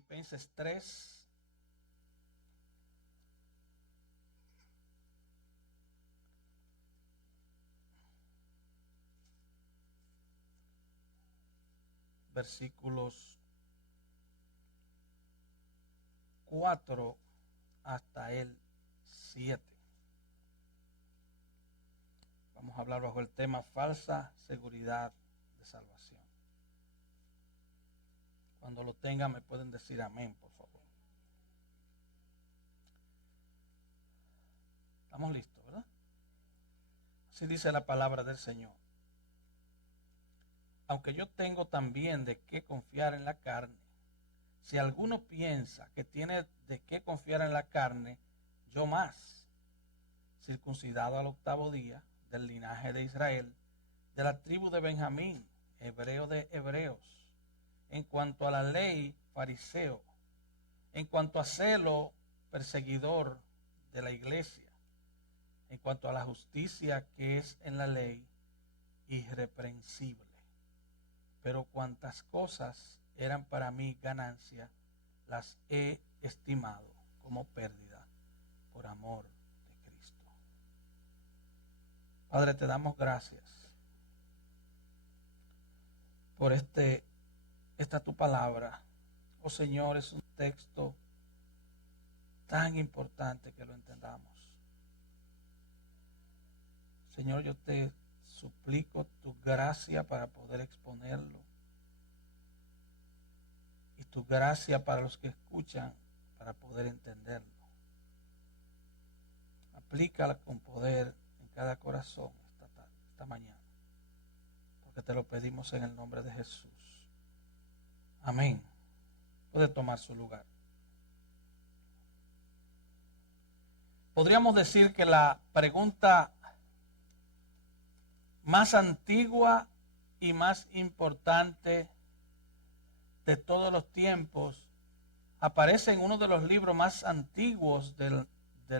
Filipenses 3. Versículos 4 hasta el 7. Vamos a hablar bajo el tema falsa seguridad de salvación. Cuando lo tengan me pueden decir amén, por favor. Estamos listos, ¿verdad? Así dice la palabra del Señor. Aunque yo tengo también de qué confiar en la carne, si alguno piensa que tiene de qué confiar en la carne, yo más, circuncidado al 8º día, del linaje de Israel, de la tribu de Benjamín, hebreo de hebreos, en cuanto a la ley, fariseo, en cuanto a celo, perseguidor de la iglesia, en cuanto a la justicia que es en la ley, irreprensible. Pero cuantas cosas eran para mí ganancia, las he estimado como pérdida por amor de Cristo. Padre, te damos gracias por esta tu palabra. Oh Señor, es un texto tan importante que lo entendamos. Señor, yo te suplico tu gracia para poder exponerlo y tu gracia para los que escuchan para poder entenderlo. Aplícala con poder en cada corazón esta mañana, porque te lo pedimos en el nombre de Jesús. Amén. Puede tomar su lugar. Podríamos decir que la pregunta más antigua y más importante de todos los tiempos aparece en uno de los libros más antiguos de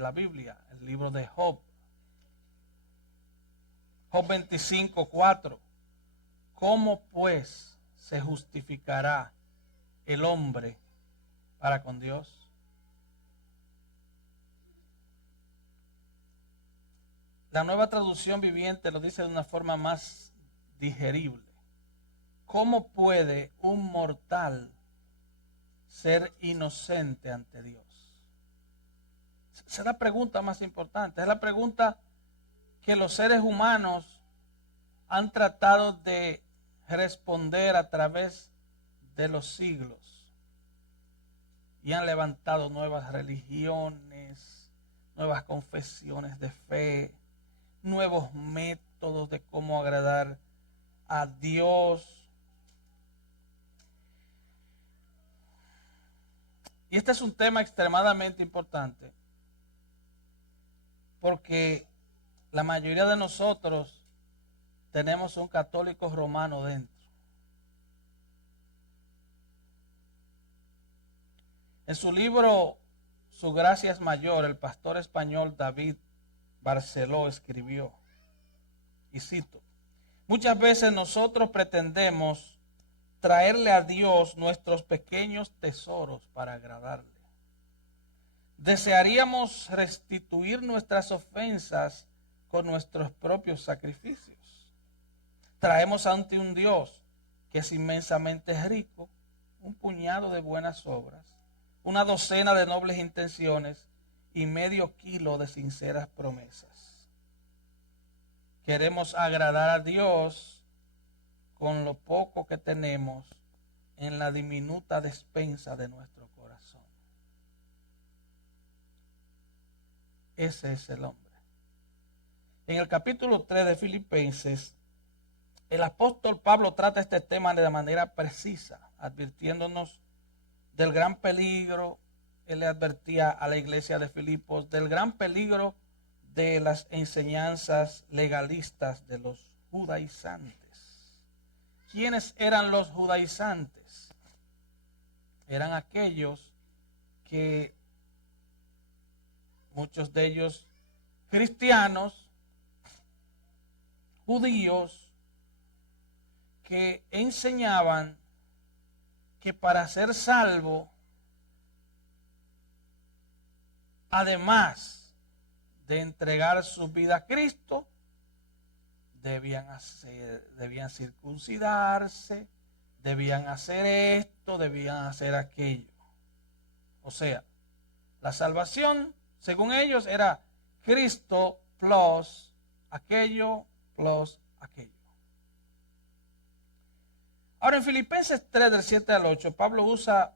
la Biblia, el libro de Job. Job 25:4. ¿Cómo pues se justificará el hombre para con Dios? La Nueva Traducción Viviente lo dice de una forma más digerible. ¿Cómo puede un mortal ser inocente ante Dios? Esa es la pregunta más importante. Es la pregunta que los seres humanos han tratado de responder a través de los siglos. Y han levantado nuevas religiones, nuevas confesiones de fe, nuevos métodos de cómo agradar a Dios. Y este es un tema extremadamente importante, porque la mayoría de nosotros tenemos un católico romano dentro. En su libro Su gracia es mayor, el pastor español David Barceló escribió, y cito: muchas veces nosotros pretendemos traerle a Dios nuestros pequeños tesoros para agradarle. Desearíamos restituir nuestras ofensas con nuestros propios sacrificios. Traemos ante un Dios que es inmensamente rico, un puñado de buenas obras, una docena de nobles intenciones y medio kilo de sinceras promesas. Queremos agradar a Dios con lo poco que tenemos en la diminuta despensa de nuestro corazón. Ese es el hombre. En el capítulo 3 de Filipenses, el apóstol Pablo trata este tema de manera precisa, advirtiéndonos del gran peligro. Él le advertía a la iglesia de Filipos del gran peligro de las enseñanzas legalistas de los judaizantes. ¿Quiénes eran los judaizantes? Eran aquellos que, muchos de ellos cristianos, judíos, que enseñaban que para ser salvo además de entregar su vida a Cristo, debían circuncidarse, debían hacer esto, debían hacer aquello. O sea, la salvación, según ellos, era Cristo plus aquello plus aquello. Ahora en Filipenses 3, del 7 al 8, Pablo usa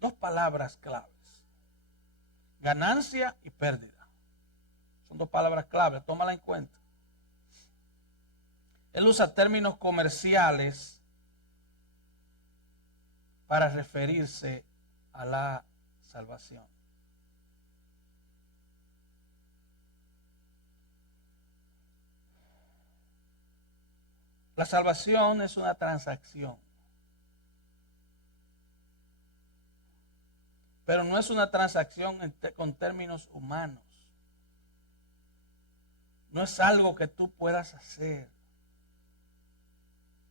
dos palabras claves: ganancia y pérdida. Son dos palabras claves, tómala en cuenta. Él usa términos comerciales para referirse a la salvación. La salvación es una transacción, pero no es una transacción con términos humanos. No es algo que tú puedas hacer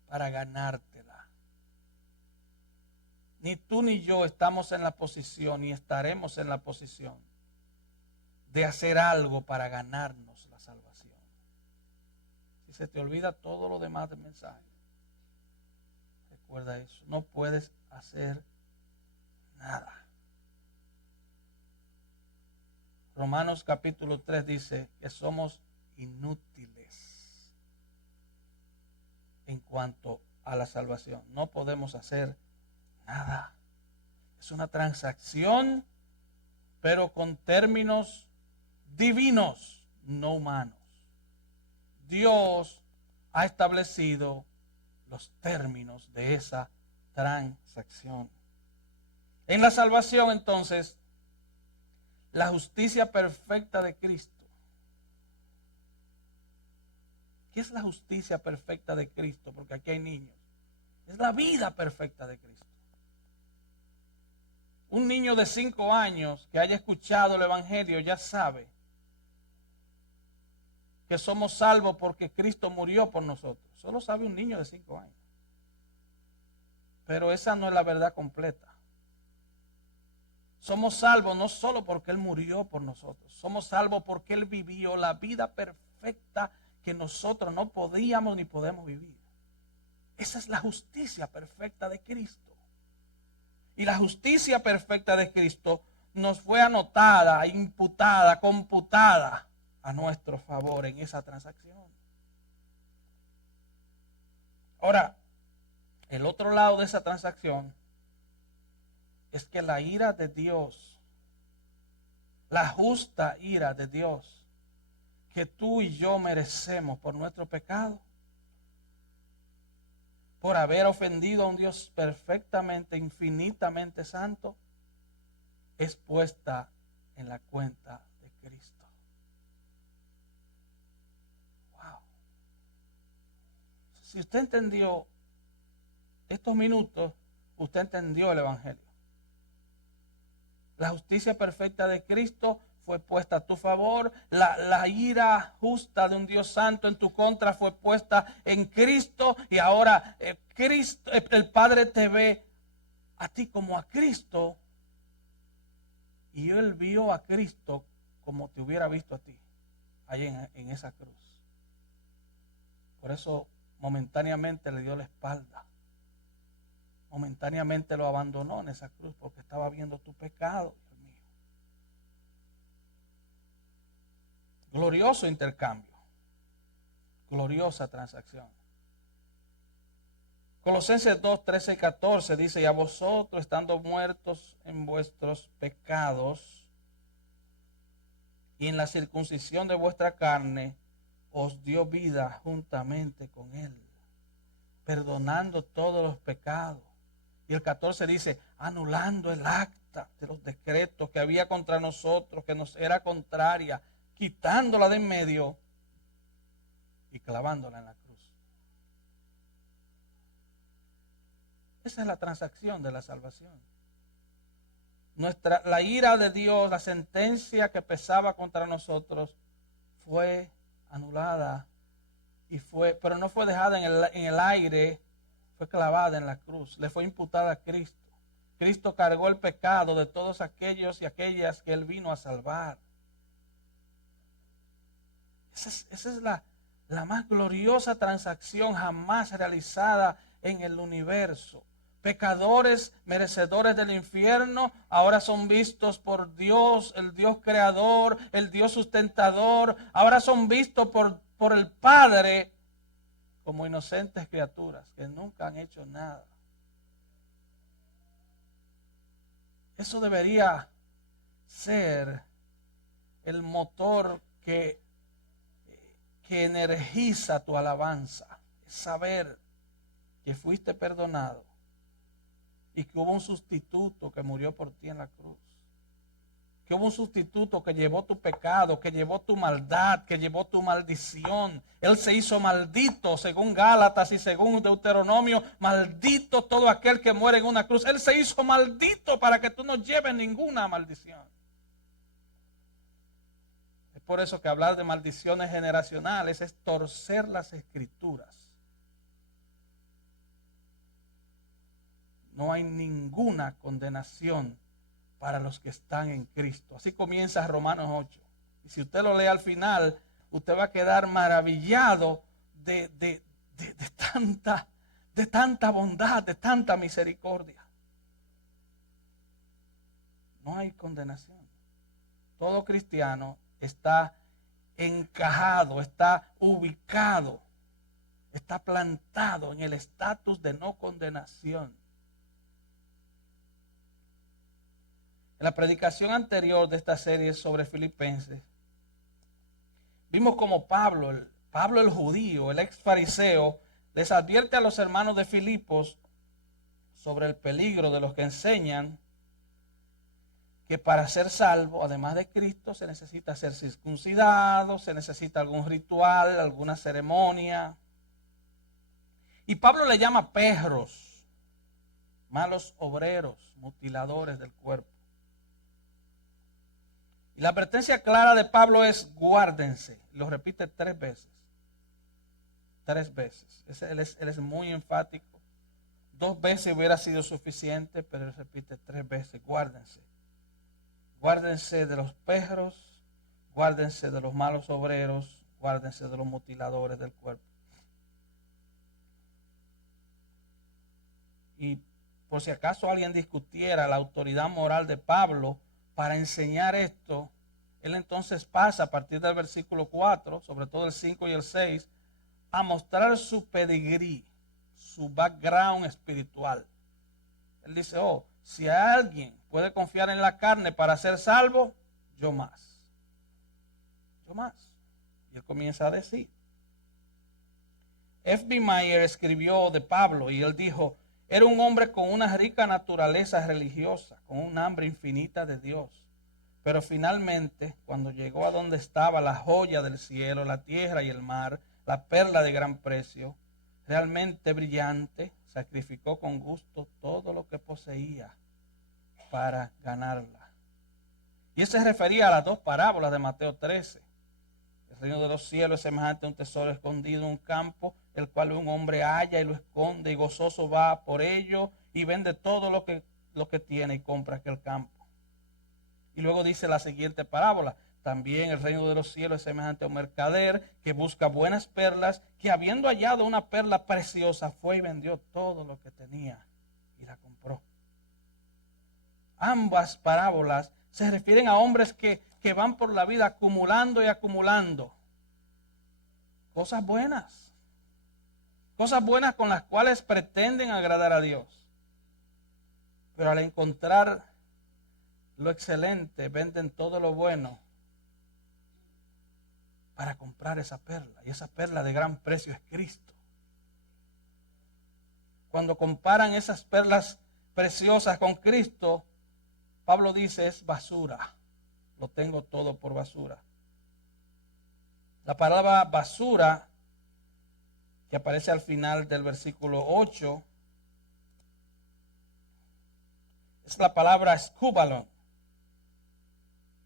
para ganártela. Ni tú ni yo estamos en la posición, ni estaremos en la posición de hacer algo para ganarnos la salvación. Si se te olvida todo lo demás del mensaje, recuerda eso. No puedes hacer nada. Romanos capítulo 3 dice que somos inútiles en cuanto a la salvación. No podemos hacer nada. Es una transacción, pero con términos divinos, no humanos. Dios ha establecido los términos de esa transacción. En la salvación, entonces, la justicia perfecta de Cristo. ¿Qué es la justicia perfecta de Cristo? Porque aquí hay niños. Es la vida perfecta de Cristo. Un niño de 5 años que haya escuchado el Evangelio ya sabe que somos salvos porque Cristo murió por nosotros. Solo sabe un niño de 5 años. Pero esa no es la verdad completa. Somos salvos no solo porque Él murió por nosotros. Somos salvos porque Él vivió la vida perfecta que nosotros no podíamos ni podemos vivir. Esa es la justicia perfecta de Cristo. Y la justicia perfecta de Cristo nos fue anotada, imputada, computada a nuestro favor en esa transacción. Ahora, el otro lado de esa transacción es que la ira de Dios, la justa ira de Dios que tú y yo merecemos por nuestro pecado, por haber ofendido a un Dios perfectamente, infinitamente santo, es puesta en la cuenta de Cristo. Wow. Si usted entendió estos minutos, usted entendió el Evangelio. La justicia perfecta de Cristo fue puesta a tu favor. La ira justa de un Dios santo en tu contra fue puesta en Cristo. Y ahora Cristo, el Padre te ve a ti como a Cristo. Y Él vio a Cristo como te hubiera visto a ti, ahí en esa cruz. Por eso momentáneamente le dio la espalda. Momentáneamente lo abandonó en esa cruz porque estaba viendo tu pecado, Dios mío. Glorioso intercambio. Gloriosa transacción. Colosenses 2, 13 y 14 dice: y a vosotros, estando muertos en vuestros pecados y en la circuncisión de vuestra carne, os dio vida juntamente con Él, perdonando todos los pecados. Y el 14 dice: anulando el acta de los decretos que había contra nosotros, que nos era contraria, quitándola de en medio y clavándola en la cruz. Esa es la transacción de la salvación. La ira de Dios, la sentencia que pesaba contra nosotros, fue anulada pero no fue dejada en el aire, fue clavada en la cruz, le fue imputada a Cristo. Cristo cargó el pecado de todos aquellos y aquellas que Él vino a salvar. Esa es la más gloriosa transacción jamás realizada en el universo. Pecadores, merecedores del infierno, ahora son vistos por Dios, el Dios creador, el Dios sustentador. Ahora son vistos por el Padre como inocentes criaturas que nunca han hecho nada. Eso debería ser el motor que energiza tu alabanza. Es saber que fuiste perdonado y que hubo un sustituto que murió por ti en la cruz. Que hubo un sustituto que llevó tu pecado, que llevó tu maldad, que llevó tu maldición. Él se hizo maldito según Gálatas y según Deuteronomio. Maldito todo aquel que muere en una cruz. Él se hizo maldito para que tú no lleves ninguna maldición. Es por eso que hablar de maldiciones generacionales es torcer las escrituras. No hay ninguna condenación para los que están en Cristo. Así comienza Romanos 8. Y si usted lo lee al final, usted va a quedar maravillado de tanta bondad, de tanta misericordia. No hay condenación. Todo cristiano está encajado, está ubicado, está plantado en el estatus de no condenación. En la predicación anterior de esta serie sobre Filipenses, vimos como Pablo el judío, el ex fariseo, les advierte a los hermanos de Filipos sobre el peligro de los que enseñan que para ser salvo, además de Cristo, se necesita ser circuncidado, se necesita algún ritual, alguna ceremonia. Y Pablo le llama perros, malos obreros, mutiladores del cuerpo. Y la advertencia clara de Pablo es guárdense. Lo repite 3 veces. 3 veces. Él es muy enfático. 2 veces hubiera sido suficiente, pero él repite 3 veces. Guárdense. Guárdense de los perros, guárdense de los malos obreros, guárdense de los mutiladores del cuerpo. Y por si acaso alguien discutiera la autoridad moral de Pablo para enseñar esto, él entonces pasa a partir del versículo 4, sobre todo el 5 y el 6, a mostrar su pedigrí, su background espiritual. Él dice, si alguien puede confiar en la carne para ser salvo, yo más. Yo más. Y él comienza a decir. F.B. Meyer escribió de Pablo y él dijo, era un hombre con una rica naturaleza religiosa, con un hambre infinita de Dios. Pero finalmente, cuando llegó a donde estaba la joya del cielo, la tierra y el mar, la perla de gran precio, realmente brillante, sacrificó con gusto todo lo que poseía para ganarla. Y eso se refería a las 2 parábolas de Mateo 13. El reino de los cielos es semejante a un tesoro escondido en un campo, el cual un hombre halla y lo esconde y gozoso va por ello y vende todo lo que tiene y compra aquel campo. Y luego dice la siguiente parábola, también el reino de los cielos es semejante a un mercader que busca buenas perlas, que habiendo hallado una perla preciosa fue y vendió todo lo que tenía y la compró. Ambas parábolas se refieren a hombres que van por la vida acumulando y acumulando cosas buenas con las cuales pretenden agradar a Dios. Pero al encontrar lo excelente, venden todo lo bueno para comprar esa perla. Y esa perla de gran precio es Cristo. Cuando comparan esas perlas preciosas con Cristo, Pablo dice es basura. Lo tengo todo por basura. La palabra basura, que aparece al final del versículo 8, es la palabra escúbalon.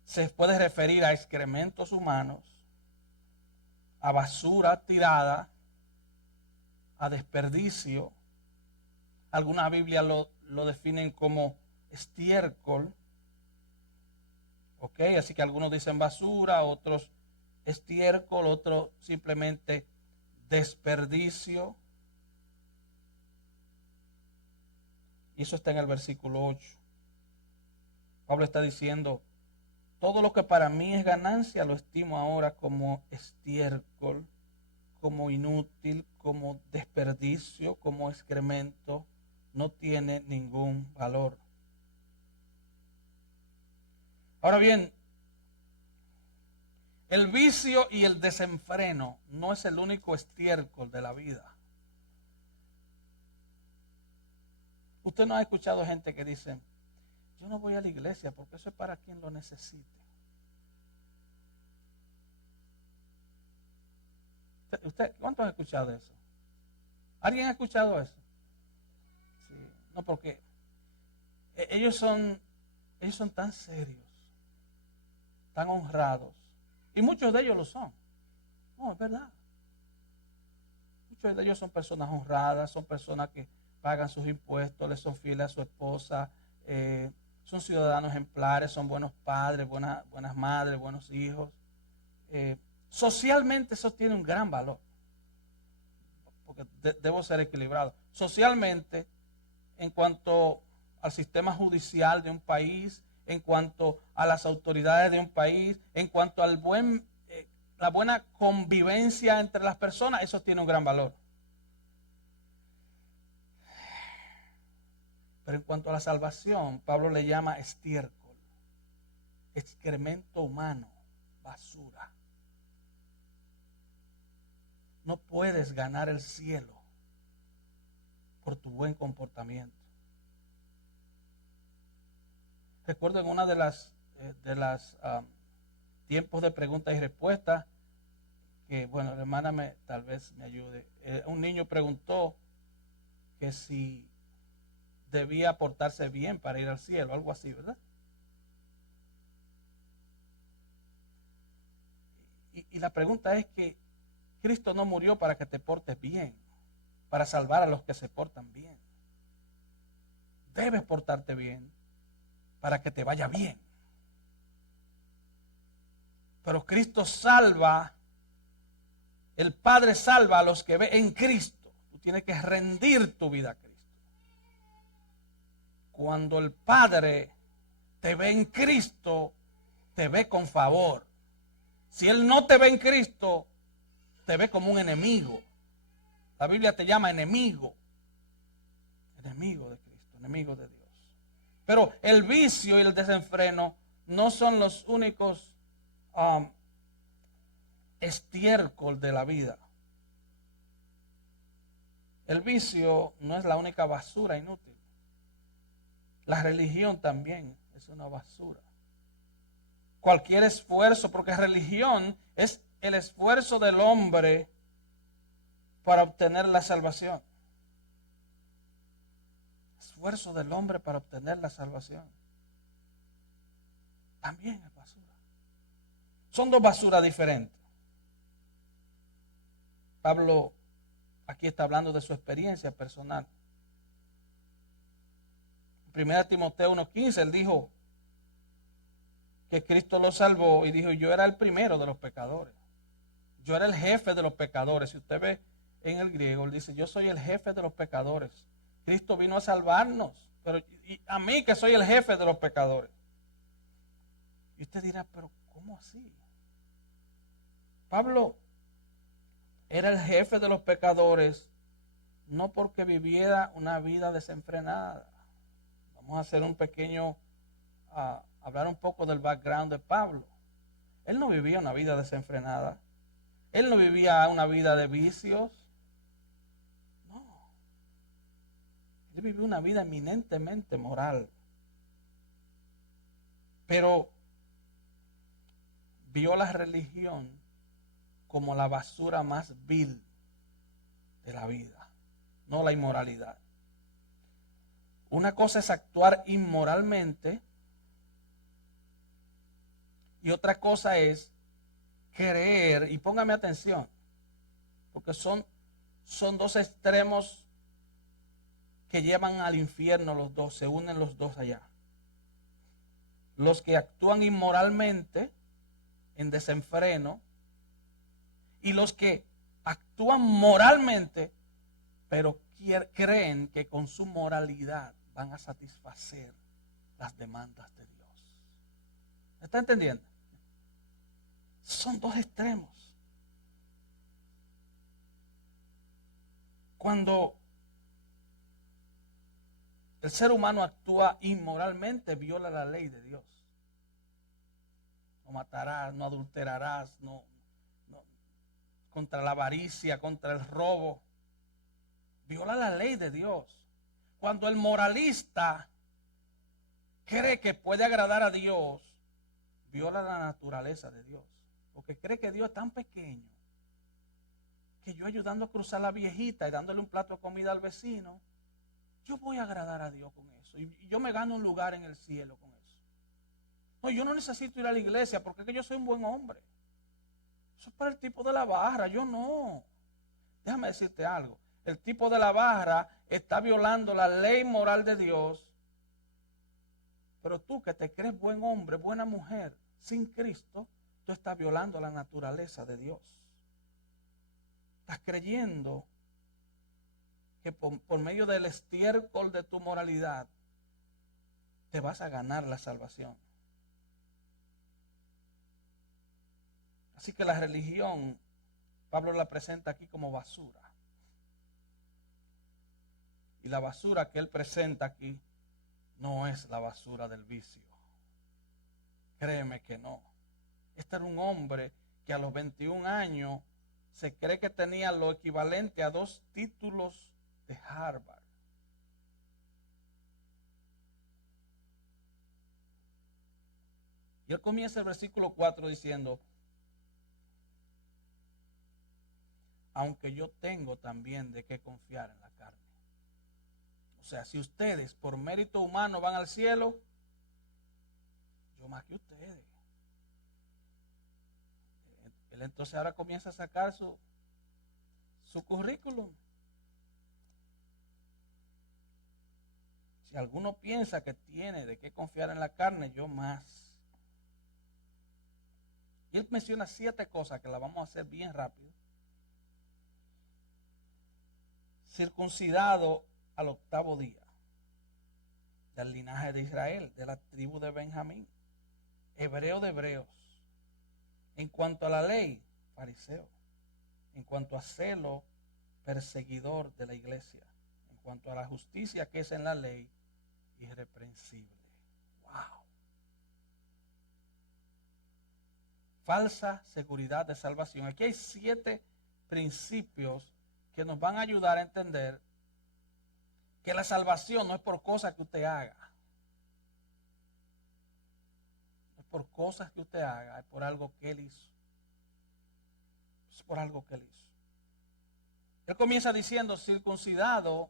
Se puede referir a excrementos humanos, a basura tirada, a desperdicio. Algunas Biblias lo definen como estiércol. Ok, así que algunos dicen basura, otros estiércol, otros simplemente desperdicio. Y eso está en el versículo 8. Pablo está diciendo, todo lo que para mí es ganancia lo estimo ahora como estiércol, como inútil, como desperdicio, como excremento. No tiene ningún valor. Ahora bien, el vicio y el desenfreno no es el único estiércol de la vida. Usted no ha escuchado gente que dice, yo no voy a la iglesia porque eso es para quien lo necesite. ¿Cuántos han escuchado eso? ¿Alguien ha escuchado eso? Sí, no, porque ellos son tan serios, tan honrados, y muchos de ellos lo son. No, es verdad. Muchos de ellos son personas honradas, son personas que pagan sus impuestos, les son fieles a su esposa, son ciudadanos ejemplares, son buenos padres, buenas madres, buenos hijos. Socialmente eso tiene un gran valor, porque debo ser equilibrado. Socialmente, en cuanto al sistema judicial de un país, en cuanto a las autoridades de un país, en cuanto al la buena convivencia entre las personas, eso tiene un gran valor. Pero en cuanto a la salvación, Pablo le llama estiércol, excremento humano, basura. No puedes ganar el cielo por tu buen comportamiento. Recuerdo en una de las tiempos de preguntas y respuestas, que bueno, la hermana tal vez me ayude. Un niño preguntó que si debía portarse bien para ir al cielo, algo así, ¿verdad? Y la pregunta es que Cristo no murió para que te portes bien, para salvar a los que se portan bien. Debes portarte bien para que te vaya bien. Pero Cristo salva, el Padre salva a los que ve en Cristo. Tú tienes que rendir tu vida a Cristo. Cuando el Padre te ve en Cristo, te ve con favor. Si Él no te ve en Cristo, te ve como un enemigo. La Biblia te llama enemigo. Enemigo de Cristo, enemigo de Dios. Pero el vicio y el desenfreno no son los únicos estiércol de la vida. El vicio no es la única basura inútil. La religión también es una basura. Cualquier esfuerzo, porque religión es el esfuerzo del hombre para obtener la salvación. Esfuerzo del hombre para obtener la salvación. También es basura. Son dos basuras diferentes. Pablo aquí está hablando de su experiencia personal. En 1 Timoteo 1:15 él dijo que Cristo lo salvó y dijo, yo era el primero de los pecadores. Yo era el jefe de los pecadores. Si usted ve en el griego, él dice, yo soy el jefe de los pecadores. Cristo vino a salvarnos, pero y a mí que soy el jefe de los pecadores. Y usted dirá, pero ¿cómo así? Pablo era el jefe de los pecadores no porque viviera una vida desenfrenada. Vamos a hacer un pequeño, hablar un poco del background de Pablo. Él no vivía una vida desenfrenada. Él no vivía una vida de vicios. No. Él vivió una vida eminentemente moral. Pero vio la religión como la basura más vil de la vida, no la inmoralidad. Una cosa es actuar inmoralmente y otra cosa es creer, y póngame atención, porque son dos extremos que llevan al infierno los dos, se unen los dos allá. los que actúan inmoralmente, en desenfreno, y los que actúan moralmente, pero creen que con su moralidad van a satisfacer las demandas de Dios. ¿Me está entendiendo? Son dos extremos. Cuando el ser humano actúa inmoralmente, viola la ley de Dios. No matarás, no adulterarás, no, contra la avaricia, contra el robo. Viola la ley de Dios. Cuando el moralista cree que puede agradar a Dios, viola la naturaleza de Dios. Porque cree que Dios es tan pequeño que yo ayudando a cruzar la viejita y dándole un plato de comida al vecino, yo voy a agradar a Dios con eso. Y yo me gano un lugar en el cielo con eso. No, yo no necesito ir a la iglesia porque es que yo soy un buen hombre. Eso es para el tipo de la barra, yo no. Déjame decirte algo. El tipo de la barra está violando la ley moral de Dios. Pero tú que te crees buen hombre, buena mujer, sin Cristo, tú estás violando la naturaleza de Dios. Estás creyendo que por medio del estiércol de tu moralidad te vas a ganar la salvación. Así que la religión, Pablo la presenta aquí como basura. Y la basura que él presenta aquí no es la basura del vicio. Créeme que no. Este era un hombre que a los 21 años se cree que tenía lo equivalente a 2 títulos de Harvard. Y él comienza el versículo 4 diciendo, aunque yo tengo también de qué confiar en la carne. O sea, si ustedes por mérito humano van al cielo, yo más que ustedes. Él entonces ahora comienza a sacar su currículum. Si alguno piensa que tiene de qué confiar en la carne, yo más. Y él menciona 7 cosas que las vamos a hacer bien rápido. Circuncidado al 8º día, del linaje de Israel, de la tribu de Benjamín, hebreo de hebreos. En cuanto a la ley, fariseo. En cuanto a celo, perseguidor de la iglesia. En cuanto a la justicia que es en la ley, irreprensible. Wow. Falsa seguridad de salvación. Aquí hay 7 principios que nos van a ayudar a entender que la salvación no es por cosas que usted haga. No es por cosas que usted haga, es por algo que él hizo. Es por algo que él hizo. Él comienza diciendo circuncidado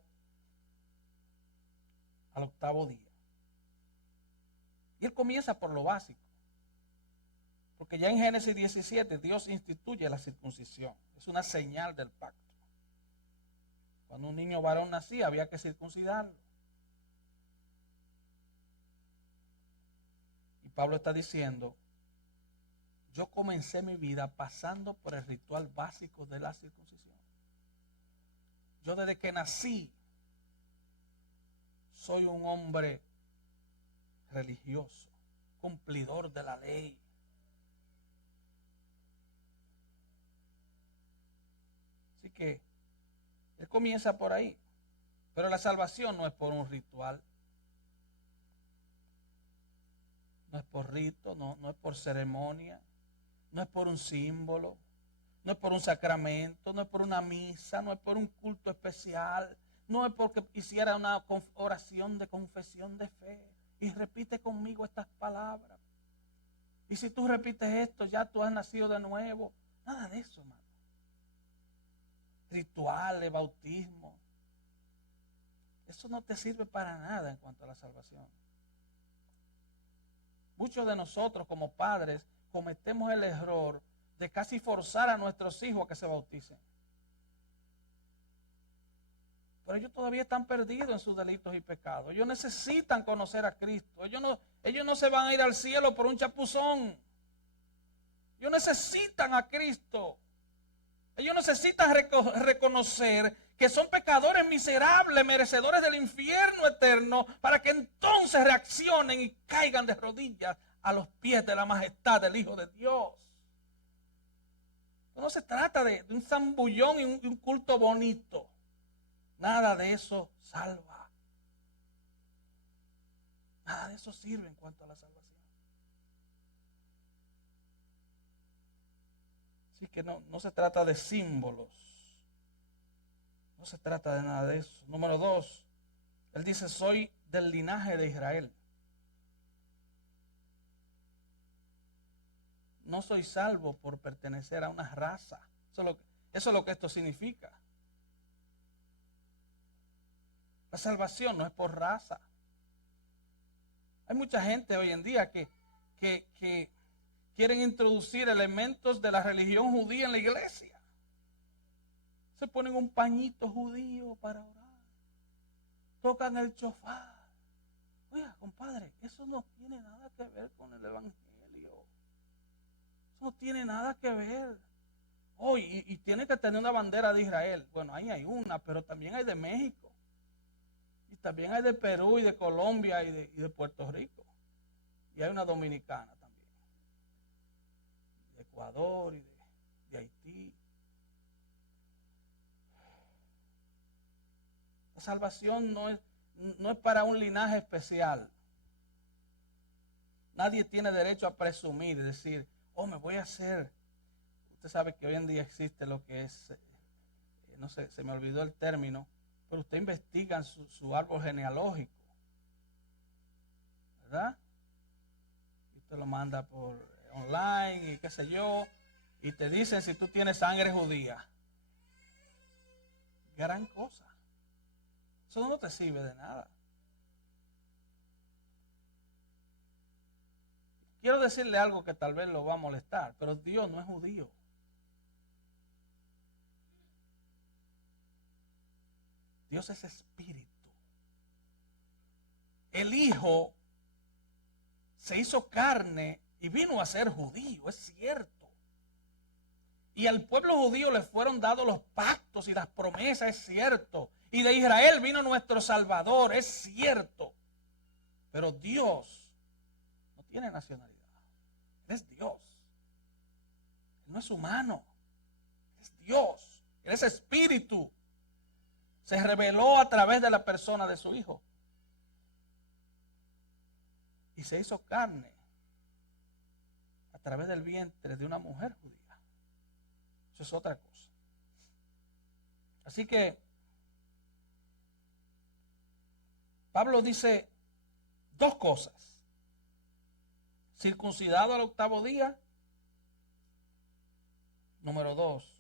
al 8º día. Y él comienza por lo básico. Porque ya en Génesis 17 Dios instituye la circuncisión. Es una señal del pacto. Cuando un niño varón nacía había que circuncidarlo. Y Pablo está diciendo, yo comencé mi vida pasando por el ritual básico de la circuncisión. Yo desde que nací soy un hombre religioso, cumplidor de la ley. Así que él comienza por ahí. Pero la salvación no es por un ritual. No es por rito, no es por ceremonia. No es por un símbolo. No es por un sacramento. No es por una misa. No es por un culto especial. No es porque hiciera una oración de confesión de fe. Y repite conmigo estas palabras. Y si tú repites esto, ya tú has nacido de nuevo. Nada de eso, hermano. Rituales, bautismo. Eso no te sirve para nada en cuanto a la salvación. Muchos de nosotros como padres cometemos el error de casi forzar a nuestros hijos a que se bauticen. pero ellos todavía están perdidos en sus delitos y pecados. Ellos necesitan conocer a Cristo. Ellos no se van a ir al cielo por un chapuzón. Ellos necesitan a Cristo. Ellos necesitan reconocer que son pecadores miserables, merecedores del infierno eterno, para que entonces reaccionen y caigan de rodillas a los pies de la majestad del Hijo de Dios. No se trata de un zambullón y un culto bonito. Nada de eso salva. Nada de eso sirve en cuanto a la salvación. Así que no se trata de símbolos. No se trata de nada de eso. Número 2, él dice, soy del linaje de Israel. No soy salvo por pertenecer a una raza. Eso es lo que esto significa. La salvación no es por raza. Hay mucha gente hoy en día que quieren introducir elementos de la religión judía en la iglesia. Se ponen un pañito judío para orar. Tocan el chofar. Oiga, compadre, eso no tiene nada que ver con el evangelio. Eso no tiene nada que ver. Oh, y tiene que tener una bandera de Israel. Bueno, ahí hay una, pero también hay de México. Y también hay de Perú y de Colombia y de Puerto Rico. Y hay una dominicana también. De Ecuador y de Haití. La salvación no es para un linaje especial. Nadie tiene derecho a presumir, es decir, me voy a hacer. Usted sabe que hoy en día existe lo que es, no sé, se me olvidó el término, pero usted investiga su árbol genealógico, ¿verdad? Y usted lo manda por online y qué sé yo, y te dicen si tú tienes sangre judía. Gran cosa. Eso no te sirve de nada. Quiero decirle algo que tal vez lo va a molestar, pero Dios no es judío. Dios es espíritu. El Hijo se hizo carne y vino a ser judío, es cierto. Y al pueblo judío le fueron dados los pactos y las promesas, es cierto. Y de Israel vino nuestro Salvador, es cierto. Pero Dios no tiene nacionalidad. Él es Dios. Él no es humano. Él es Dios. Él es espíritu. Se reveló a través de la persona de su Hijo. Y se hizo carne a través del vientre de una mujer judía. Eso es otra cosa. Así que Pablo dice dos cosas. Circuncidado al 8º día. Número 2,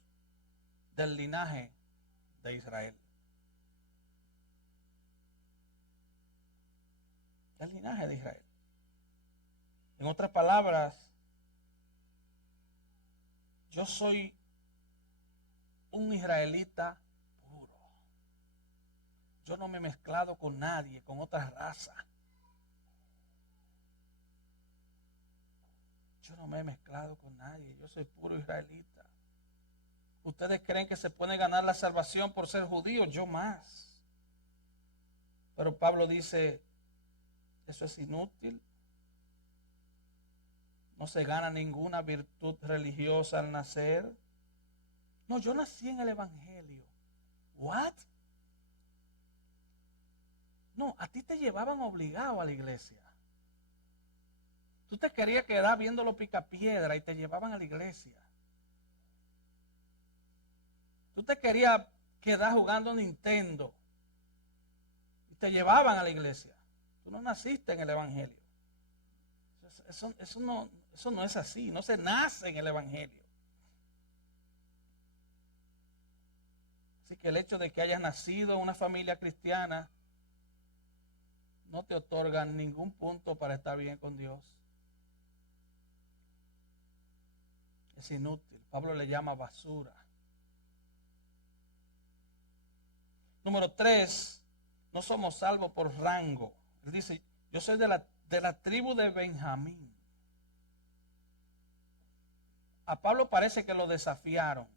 del linaje de Israel. Del linaje de Israel. En otras palabras, yo soy un israelita puro. Yo no me he mezclado con nadie, con otra raza. Yo no me he mezclado con nadie. Yo soy puro israelita. ¿Ustedes creen que se puede ganar la salvación por ser judíos? Yo más. Pero Pablo dice, eso es inútil. No se gana ninguna virtud religiosa al nacer. No, yo nací en el evangelio. ¿What? No, a ti te llevaban obligado a la iglesia. Tú te querías quedar viendo los picapiedra y te llevaban a la iglesia. Tú te querías quedar jugando Nintendo y te llevaban a la iglesia. Tú no naciste en el evangelio. Eso no es así. No se nace en el evangelio. Así que el hecho de que hayas nacido en una familia cristiana no te otorga ningún punto para estar bien con Dios. Es inútil. Pablo le llama basura. Número 3, no somos salvos por rango. Él dice, yo soy de la tribu de Benjamín. A Pablo parece que lo desafiaron.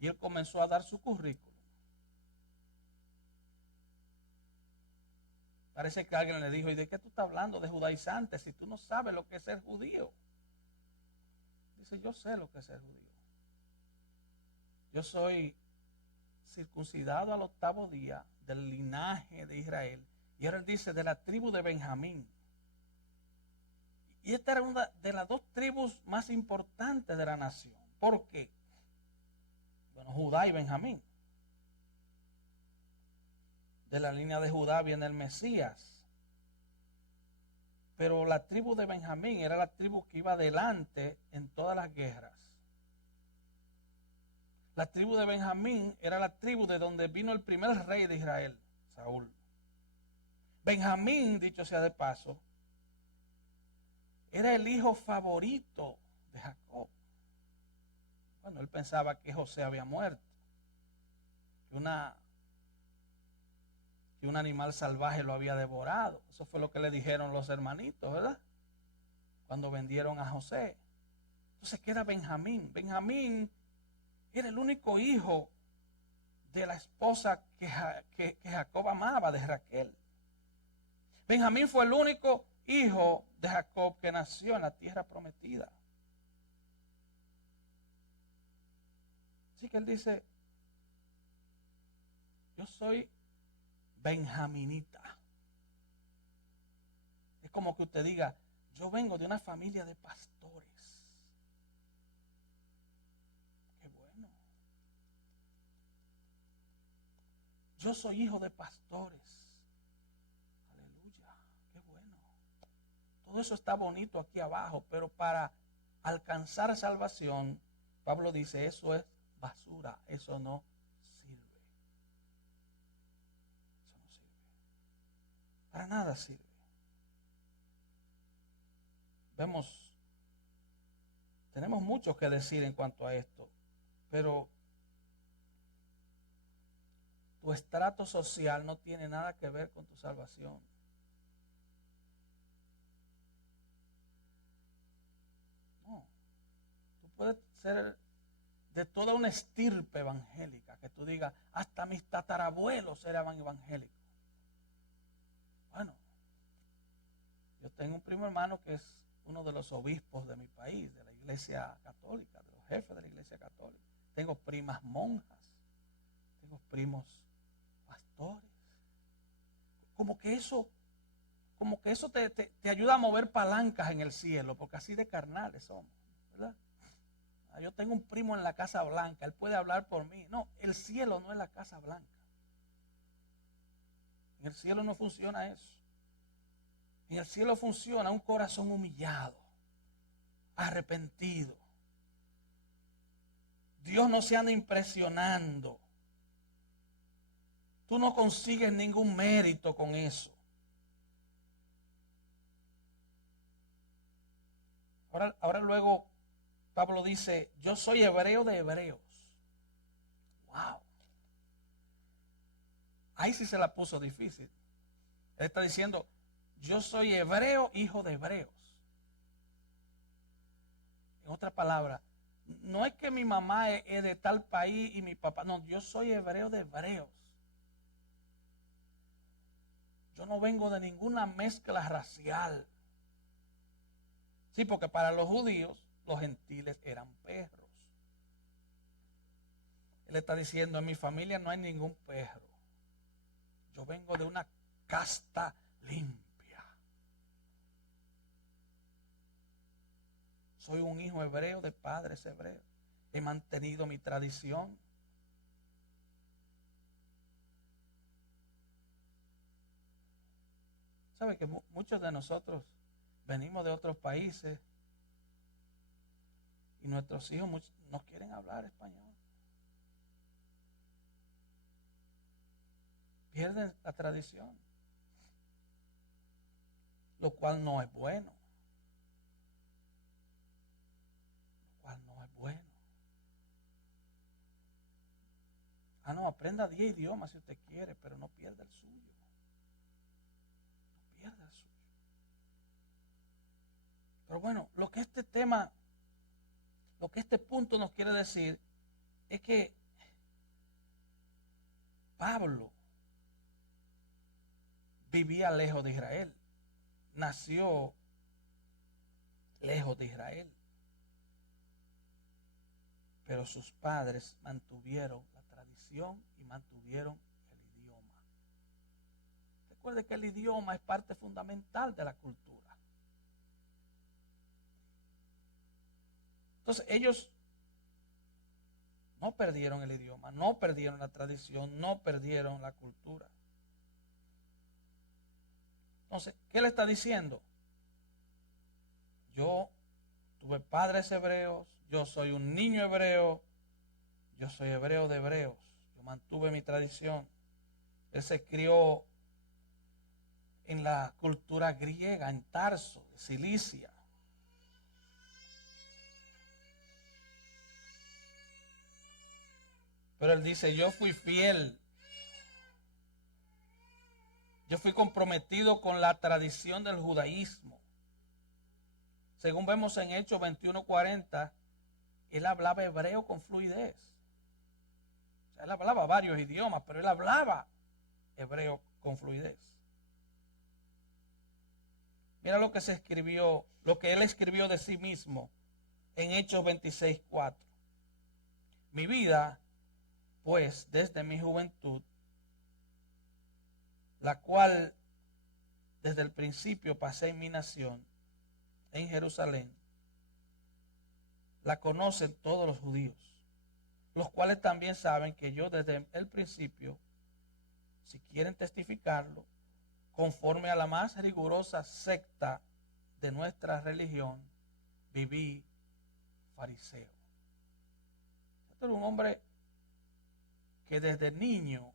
Y él comenzó a dar su currículum. Parece que alguien le dijo, ¿y de qué tú estás hablando de judaizante si tú no sabes lo que es ser judío? Dice, yo sé lo que es ser judío. Yo soy circuncidado al 8º día del linaje de Israel. Y ahora él dice, de la tribu de Benjamín. Y esta era una de las 2 tribus más importantes de la nación. ¿Por qué? Bueno, Judá y Benjamín. De la línea de Judá viene el Mesías. Pero la tribu de Benjamín era la tribu que iba adelante en todas las guerras. La tribu de Benjamín era la tribu de donde vino el primer rey de Israel, Saúl. Benjamín, dicho sea de paso, era el hijo favorito de Jacob. Bueno, él pensaba que José había muerto, que un animal salvaje lo había devorado. Eso fue lo que le dijeron los hermanitos, ¿verdad? Cuando vendieron a José. Entonces queda Benjamín. Benjamín era el único hijo de la esposa que Jacob amaba, de Raquel. Benjamín fue el único hijo de Jacob que nació en la tierra prometida. Así que él dice, yo soy benjaminita. Es como que usted diga, yo vengo de una familia de pastores. Qué bueno. Yo soy hijo de pastores. Aleluya, qué bueno. Todo eso está bonito aquí abajo, pero para alcanzar salvación, Pablo dice, eso es basura, eso no sirve. Eso no sirve. Para nada sirve. Tenemos mucho que decir en cuanto a esto, pero tu estrato social no tiene nada que ver con tu salvación. No. Tú puedes ser de toda una estirpe evangélica, que tú digas, hasta mis tatarabuelos eran evangélicos. Bueno, yo tengo un primo hermano que es uno de los obispos de mi país, de la iglesia católica, de los jefes de la iglesia católica. Tengo primas monjas, tengo primos pastores. Como que eso te ayuda a mover palancas en el cielo, porque así de carnales somos, ¿verdad? Yo tengo un primo en la Casa Blanca, él puede hablar por mí. No, el cielo no es la Casa Blanca. En el cielo no funciona eso. En el cielo funciona un corazón humillado, arrepentido. Dios no se anda impresionando. Tú no consigues ningún mérito con eso. Ahora luego Pablo dice, yo soy hebreo de hebreos. Wow. Ahí sí se la puso difícil. Él está diciendo, yo soy hebreo, hijo de hebreos. En otras palabras, no es que mi mamá es de tal país y mi papá, no, yo soy hebreo de hebreos. Yo no vengo de ninguna mezcla racial. Sí, porque para los judíos, los gentiles eran perros. Él está diciendo, en mi familia no hay ningún perro. Yo vengo de una casta limpia. Soy un hijo hebreo de padres hebreos. He mantenido mi tradición. ¿Sabe que muchos de nosotros venimos de otros países y nuestros hijos no quieren hablar español? Pierden la tradición, lo cual no es bueno. Ah, no, aprenda 10 idiomas si usted quiere, pero no pierda el suyo. No pierda el suyo. Pero bueno, lo que este tema, lo que este punto nos quiere decir es que Pablo vivía lejos de Israel, nació lejos de Israel, pero sus padres mantuvieron la tradición y mantuvieron el idioma. Recuerde que el idioma es parte fundamental de la cultura. Entonces ellos no perdieron el idioma, no perdieron la tradición, no perdieron la cultura. Entonces, ¿qué le está diciendo? Yo tuve padres hebreos, yo soy un niño hebreo, yo soy hebreo de hebreos, yo mantuve mi tradición. Él se crió en la cultura griega, en Tarso, de Cilicia. Pero él dice, yo fui fiel, yo fui comprometido con la tradición del judaísmo. Según vemos en Hechos 21:40, él hablaba hebreo con fluidez. O sea, él hablaba varios idiomas, pero él hablaba hebreo con fluidez. Mira lo que se escribió, lo que él escribió de sí mismo en Hechos 26:4. Mi vida, pues, desde mi juventud, la cual desde el principio pasé en mi nación, en Jerusalén, la conocen todos los judíos, los cuales también saben que yo desde el principio, si quieren testificarlo, conforme a la más rigurosa secta de nuestra religión, viví fariseo. Este era un hombre que desde niño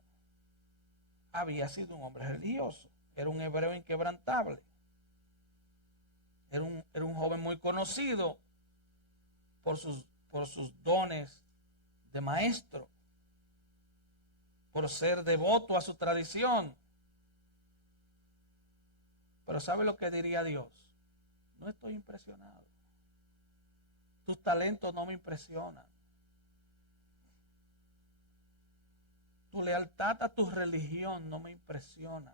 había sido un hombre religioso, era un hebreo inquebrantable, era un joven muy conocido por sus dones de maestro, por ser devoto a su tradición. Pero ¿sabe lo que diría Dios? No estoy impresionado. Tus talentos no me impresionan. Tu lealtad a tu religión no me impresiona.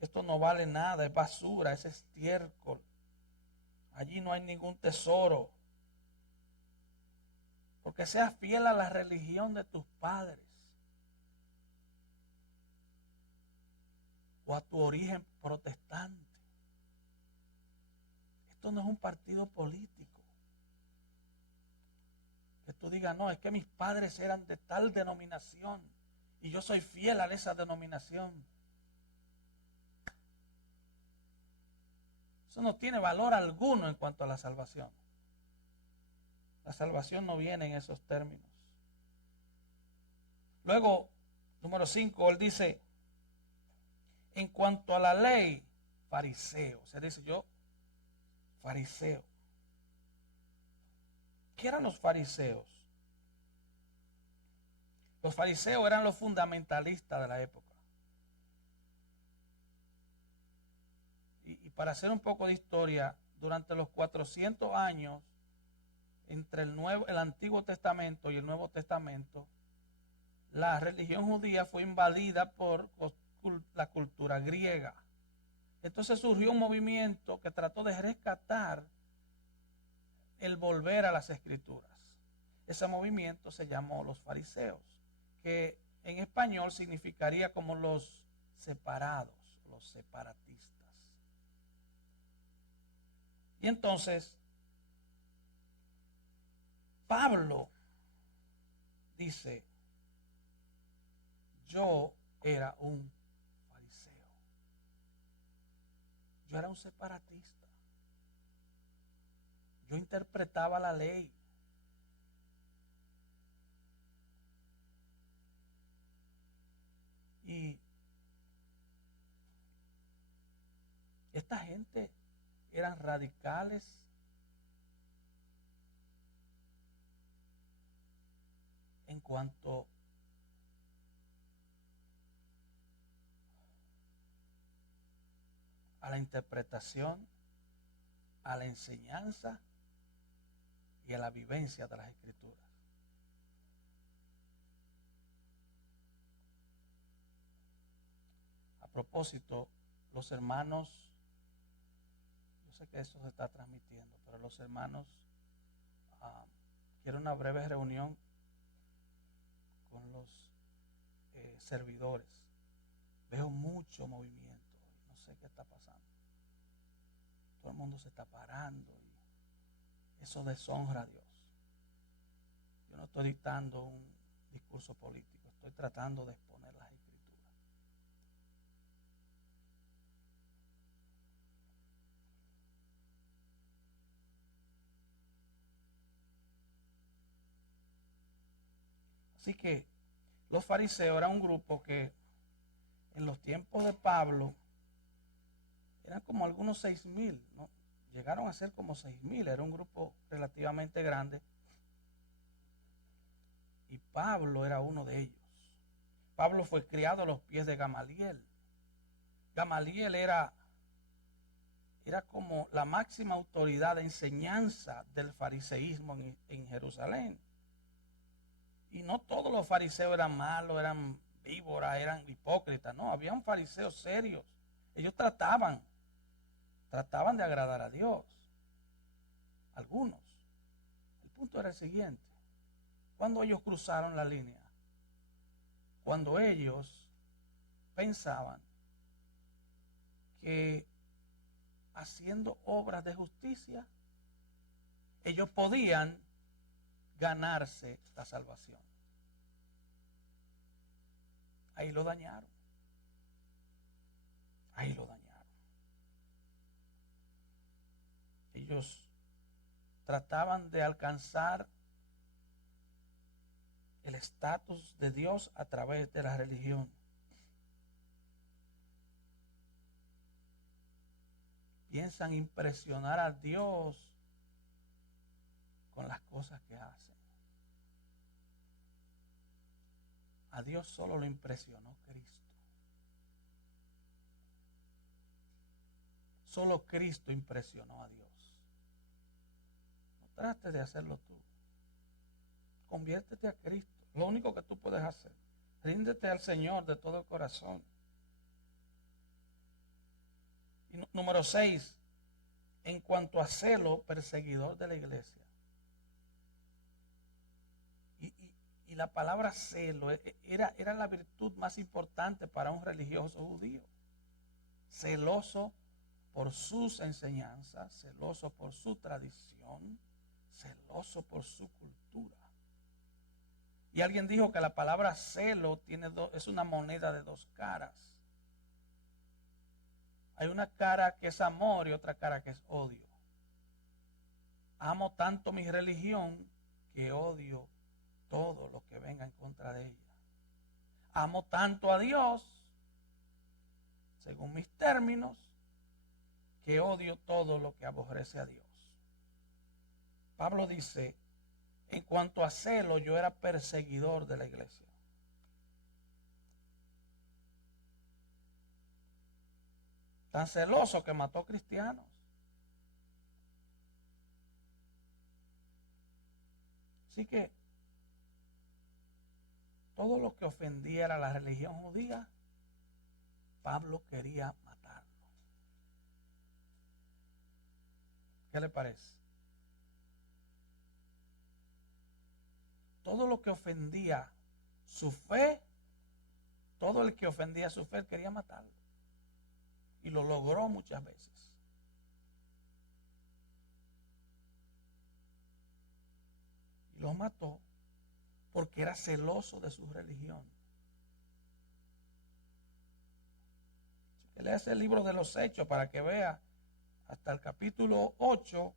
Esto no vale nada, es basura, es estiércol. Allí no hay ningún tesoro. Porque seas fiel a la religión de tus padres o a tu origen protestante. Esto no es un partido político. Que tú digas, no, es que mis padres eran de tal denominación y yo soy fiel a esa denominación. Eso no tiene valor alguno en cuanto a la salvación. La salvación no viene en esos términos. Luego, número 5, él dice, en cuanto a la ley, fariseo. O sea, dice yo, fariseo. ¿Qué eran los fariseos? Los fariseos eran los fundamentalistas de la época. Y para hacer un poco de historia, durante los 400 años entre el Antiguo Testamento y el Nuevo Testamento, la religión judía fue invadida por la cultura griega. Entonces surgió un movimiento que trató de rescatar el volver a las escrituras. Ese movimiento se llamó los fariseos, que en español significaría como los separados, los separatistas. Y entonces, Pablo dice, yo era un fariseo. Yo era un separatista. Yo interpretaba la ley. Y esta gente eran radicales, en cuanto a la interpretación, a la enseñanza y a la vivencia de las Escrituras. A propósito, los hermanos, yo sé que eso se está transmitiendo, pero los hermanos quieren una breve reunión con los servidores. Veo mucho movimiento, no sé qué está pasando. Todo el mundo se está parando y eso deshonra a Dios. Yo no estoy dictando un discurso político, estoy tratando de exponer las Escrituras. Así que los fariseos eran un grupo que en los tiempos de Pablo eran como algunos 6,000, ¿no? Llegaron a ser como 6,000, era un grupo relativamente grande. Y Pablo era uno de ellos. Pablo fue criado a los pies de Gamaliel. Gamaliel era como la máxima autoridad de enseñanza del fariseísmo en Jerusalén. Y no todos los fariseos eran malos, eran víboras, eran hipócritas. No, había fariseos serios. Ellos trataban de agradar a Dios. Algunos. El punto era el siguiente. Cuando ellos cruzaron la línea, cuando ellos pensaban que haciendo obras de justicia, ellos podían ganarse la salvación. Ahí lo dañaron. Ahí lo dañaron. Ellos trataban de alcanzar el estatus de Dios a través de la religión. Piensan impresionar a Dios con las cosas que hacen. A Dios solo lo impresionó Cristo. Solo Cristo impresionó a Dios. No trates de hacerlo tú. Conviértete a Cristo. Lo único que tú puedes hacer. Ríndete al Señor de todo el corazón. Y número 6. En cuanto a celo, perseguidor de la iglesia. Y la palabra celo era la virtud más importante para un religioso judío. Celoso por sus enseñanzas, celoso por su tradición, celoso por su cultura. Y alguien dijo que la palabra celo es una moneda de dos caras. Hay una cara que es amor y otra cara que es odio. Amo tanto mi religión que odio todo lo que venga en contra de ella. Amo tanto a Dios, según mis términos, que odio todo lo que aborrece a Dios. Pablo dice, en cuanto a celo, yo era perseguidor de la iglesia. Tan celoso que mató cristianos. Así que todo lo que ofendiera a la religión judía, Pablo quería matarlo. ¿Qué le parece? Todo lo que ofendía su fe, todo el que ofendía su fe, quería matarlo. Y lo logró muchas veces. Y los mató porque era celoso de su religión. Así que lea el libro de los Hechos para que vea hasta el capítulo 8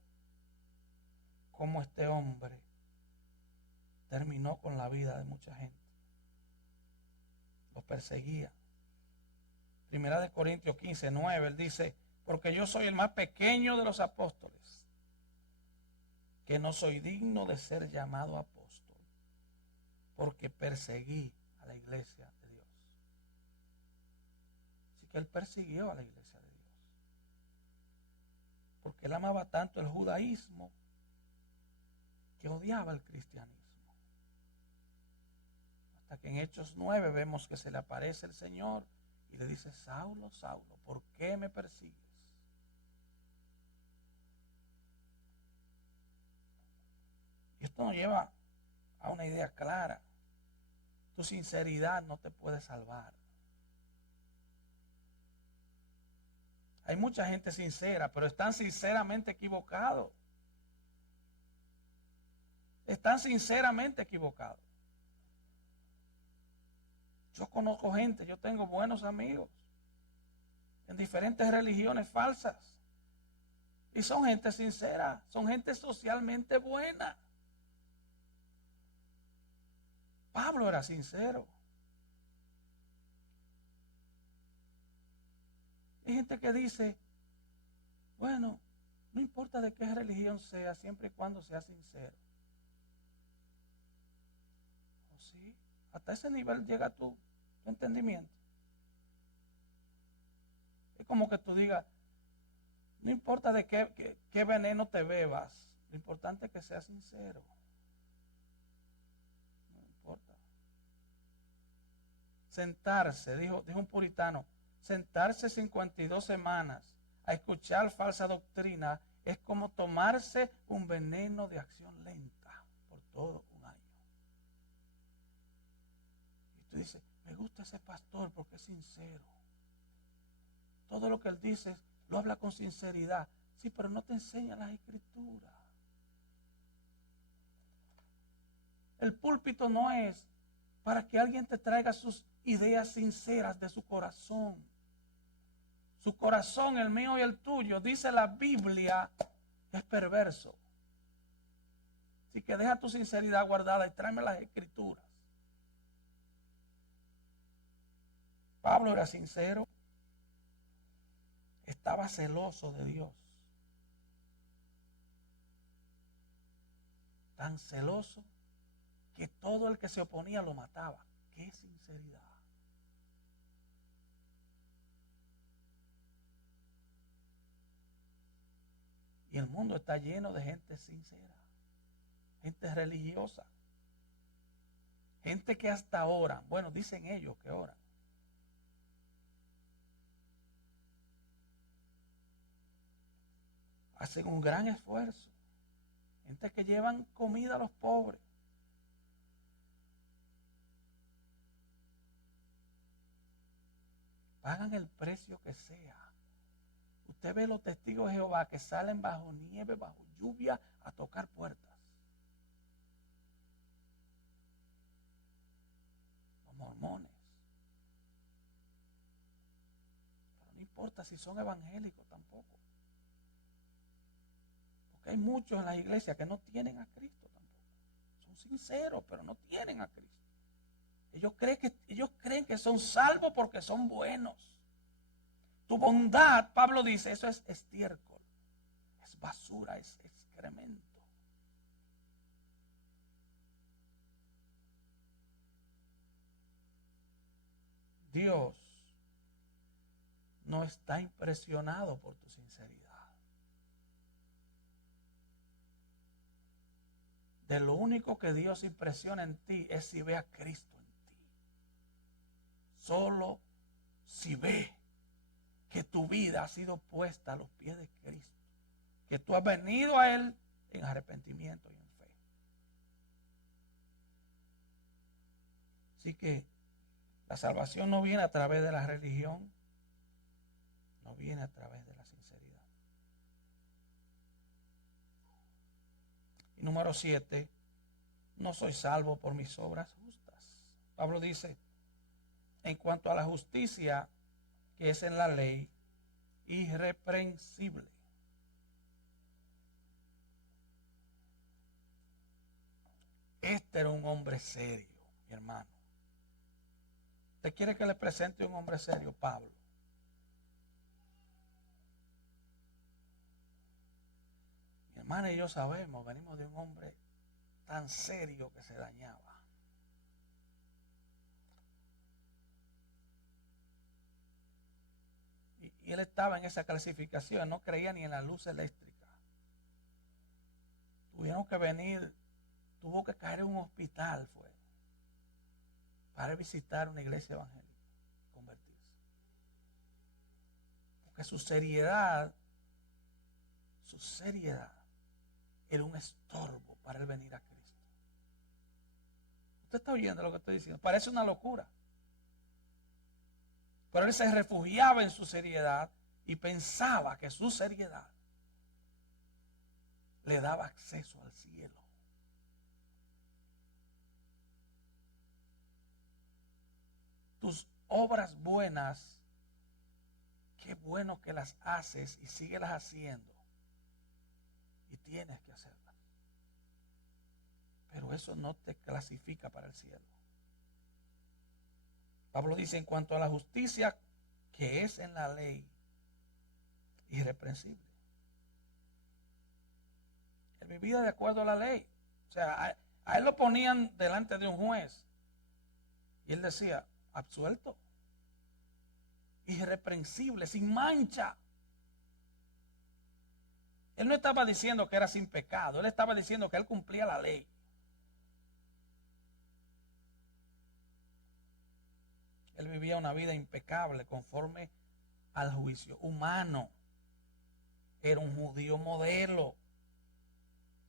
cómo este hombre terminó con la vida de mucha gente. Los perseguía. Primera de Corintios 15:9, él dice, porque yo soy el más pequeño de los apóstoles, que no soy digno de ser llamado apóstol, porque perseguí a la iglesia de Dios. Así que él persiguió a la iglesia de Dios. Porque él amaba tanto el judaísmo que odiaba el cristianismo. Hasta que en Hechos 9 vemos que se le aparece el Señor y le dice: Saulo, Saulo, ¿por qué me persigues? Y esto nos lleva a una idea clara. Tu sinceridad no te puede salvar. Hay mucha gente sincera, pero están sinceramente equivocados. Están sinceramente equivocados. Yo conozco gente, yo tengo buenos amigos en diferentes religiones falsas. Y son gente sincera, son gente socialmente buena. Pablo era sincero. Hay gente que dice: bueno, no importa de qué religión sea, siempre y cuando sea sincero. ¿Oh, sí? Hasta ese nivel llega tu entendimiento. Es como que tú digas: no importa de qué veneno te bebas, lo importante es que seas sincero. No importa. Sentarse, dijo un puritano, sentarse 52 semanas a escuchar falsa doctrina es como tomarse un veneno de acción lenta por todo un año. Y tú dices: me gusta ese pastor porque es sincero. Todo lo que él dice lo habla con sinceridad. Sí, pero no te enseña las escrituras. El púlpito no es para que alguien te traiga sus ideas sinceras de su corazón. Su corazón, el mío y el tuyo, dice la Biblia, es perverso. Así que deja tu sinceridad guardada y tráeme las escrituras. Pablo era sincero. Estaba celoso de Dios. Tan celoso que todo el que se oponía lo mataba. ¡Qué sinceridad! Y el mundo está lleno de gente sincera, gente religiosa, gente que hasta oran. Bueno, dicen ellos que oran. Hacen un gran esfuerzo. Gente que llevan comida a los pobres. Pagan el precio que sea. Usted ve los testigos de Jehová que salen bajo nieve, bajo lluvia, a tocar puertas. Los mormones. Pero no importa si son evangélicos tampoco. Porque hay muchos en las iglesias que no tienen a Cristo tampoco. Son sinceros, pero no tienen a Cristo. Ellos creen que son salvos porque son buenos. Tu bondad, Pablo dice, eso es estiércol, es basura, es excremento. Dios no está impresionado por tu sinceridad. De lo único que Dios impresiona en ti es si ve a Cristo en ti. Solo si ve que tu vida ha sido puesta a los pies de Cristo, que tú has venido a Él en arrepentimiento y en fe. Así que la salvación no viene a través de la religión, no viene a través de la sinceridad. Y número 7, no soy salvo por mis obras justas. Pablo dice, en cuanto a la justicia que es en la ley, irreprensible. Este era un hombre serio, mi hermano. ¿Usted quiere que le presente un hombre serio? Pablo. Mi hermana y yo sabemos, venimos de un hombre tan serio que se dañaba. Y él estaba en esa clasificación, no creía ni en la luz eléctrica. Tuvieron que venir, tuvo que caer en un hospital, fue, para visitar una iglesia evangélica, convertirse. Porque su seriedad era un estorbo para él venir a Cristo. Usted está oyendo lo que estoy diciendo, parece una locura. Pero él se refugiaba en su seriedad y pensaba que su seriedad le daba acceso al cielo. Tus obras buenas, qué bueno que las haces y síguelas haciendo. Y tienes que hacerlas. Pero eso no te clasifica para el cielo. Pablo dice, en cuanto a la justicia que es en la ley, irreprensible. Él vivía de acuerdo a la ley. O sea, a él lo ponían delante de un juez. Y él decía, absuelto, irreprensible, sin mancha. Él no estaba diciendo que era sin pecado, él estaba diciendo que él cumplía la ley. Él vivía una vida impecable conforme al juicio humano. Era un judío modelo.